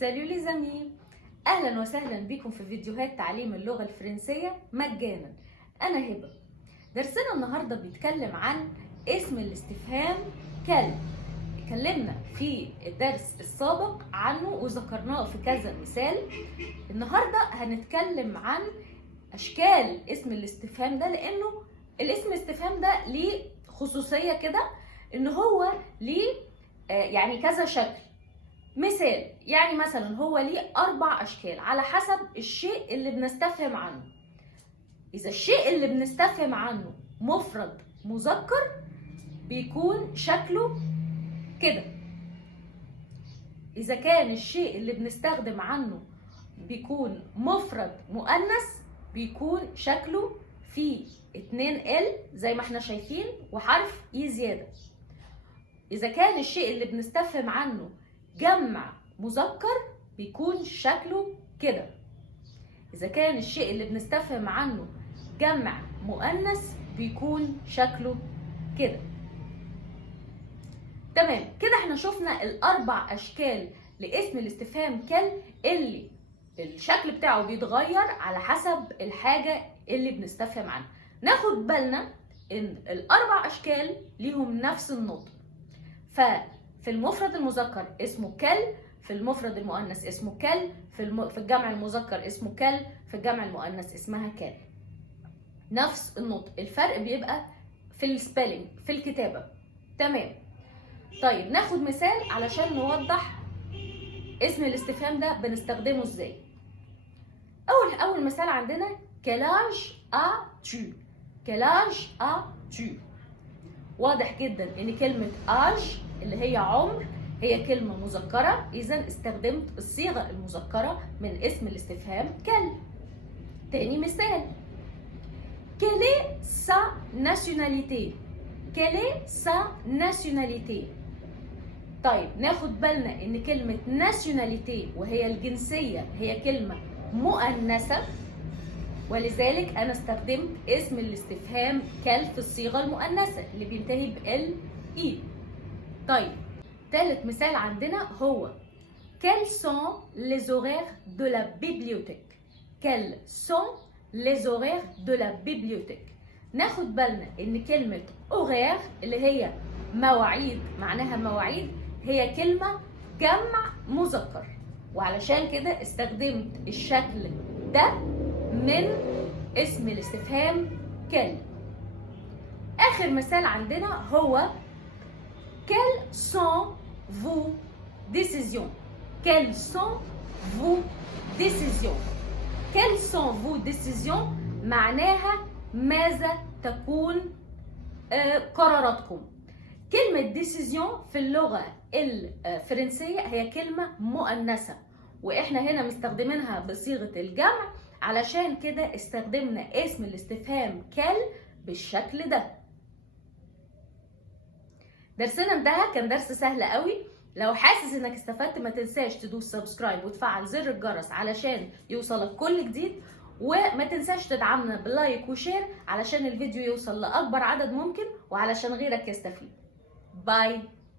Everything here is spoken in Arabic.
سالو لي زامي، اهلا وسهلا بكم في فيديوهات تعليم اللغه الفرنسيه مجانا. انا هبه. درسنا النهارده بيتكلم عن اسم الاستفهام كل. اتكلمنا في الدرس السابق عنه وذكرناه في كذا مثال. النهارده هنتكلم عن اشكال اسم الاستفهام ده، لانه الاسم الاستفهام ده ليه خصوصيه كده، ان هو ليه يعني كذا شكل. مثال، يعني مثلا هو ليه 4 أشكال على حسب الشيء اللي بنستفهم عنه. إذا الشيء اللي بنستفهم عنه مفرد مذكر بيكون شكله كده. إذا كان الشيء اللي بنستخدم عنه بيكون مفرد مؤنث بيكون شكله فيه 2 ال زي ما احنا شايفين وحرف اي زيادة. إذا كان الشيء اللي بنستفهم عنه جمع مذكر بيكون شكله كده. إذا كان الشيء اللي بنستفهم عنه جمع مؤنث بيكون شكله كده. تمام كده، احنا شفنا ال4 أشكال لاسم الاستفهام كل اللي الشكل بتاعه بيتغير على حسب الحاجة اللي بنستفهم عنها. ناخد بالنا ان ال4 أشكال ليهم نفس النطق. في المفرد المذكر اسمه كل، في المفرد المؤنث اسمه كل، في الجمع المذكر اسمه كل، في الجمع المؤنث اسمها كل. نفس النطق، الفرق بيبقى في السبيلنج، في الكتابة. تمام. طيب ناخد مثال علشان نوضح اسم الاستفهام ده بنستخدمه ازاي. اول مثال عندنا quel âge as-tu؟ quel âge as-tu؟ واضح جدا ان كلمة âge اللي هي عمر هي كلمة مذكرة، إذا استخدمت الصيغة المذكرة من اسم الاستفهام كل. تاني مثال، quelle est sa nationalité؟ quelle est sa nationalité؟ طيب ناخد بالنا ان كلمة nationalité وهي الجنسية هي كلمة مؤنثة، ولذلك أنا استخدمت اسم الاستفهام كل في الصيغة المؤنثة اللي بينتهي بال إي. طيب ثالث مثال عندنا هو quels sont les horaires de la bibliothèque؟ quels sont les horaires de la bibliothèque؟ ناخد بالنا ان كلمة horaire اللي هي مواعيد، معناها مواعيد، هي كلمة جمع مذكر، وعلشان كده استخدمت الشكل ده من اسم الاستفهام كل. آخر مثال عندنا هو quelles sont vos décisions؟ quelles sont vos décisions؟ quelles sont vos décisions معناها ماذا تكون قراراتكم. كلمة décision في اللغة الفرنسية هي كلمة مؤنثة، واحنا هنا مستخدمينها بصيغة الجمع، علشان كده استخدمنا اسم الاستفهام كل بالشكل ده. درسنا انتهى، كان درس سهل قوي. لو حاسس انك استفدت ما تنساش تدوس سبسكرايب وتفعل زر الجرس علشان يوصلك كل جديد، وما تنساش تدعمنا بلايك وشير علشان الفيديو يوصل لأكبر عدد ممكن وعلشان غيرك يستفيد. باي.